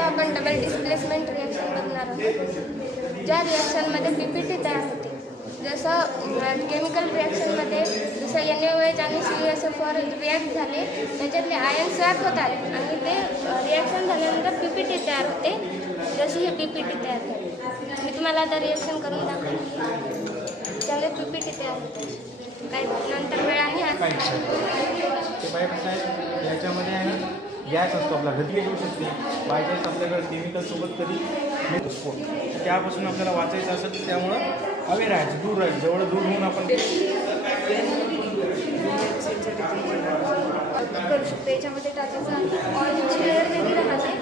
आता आपण double displacement reaction बघणार आहोत, ज्या रिॲक्शनमध्ये पीपीटी तयार होते. जसं केमिकल रिॲक्शनमध्ये जसं NaOH आणि CuSO4 रिॲक्ट झाले, त्याच्यातले आयन स्वॅप होतात आणि ते रिॲक्शन झाल्यानंतर पीपीटी तयार होते. जशी ही पीपीटी तयार झाली, मी तुम्हाला आता रिॲक्शन करून दाखवते. त्यामुळे पीपीटी तयार होते. काही नंतर वेळाने याच्यामध्ये आहे गॅस असतो, आपला गती येऊ शकते. बाय चान्स आपल्याकडे केमिकलसोबत कधी स्फोट, त्यापासून आपल्याला वाचायचं असेल तर त्यामुळं हवे राहायचं, दूर राहायचं. जेवढं दूर होऊन आपण करू शकतो. याच्यामध्ये टाकायचं ऑरेंज कलर देखील राहते.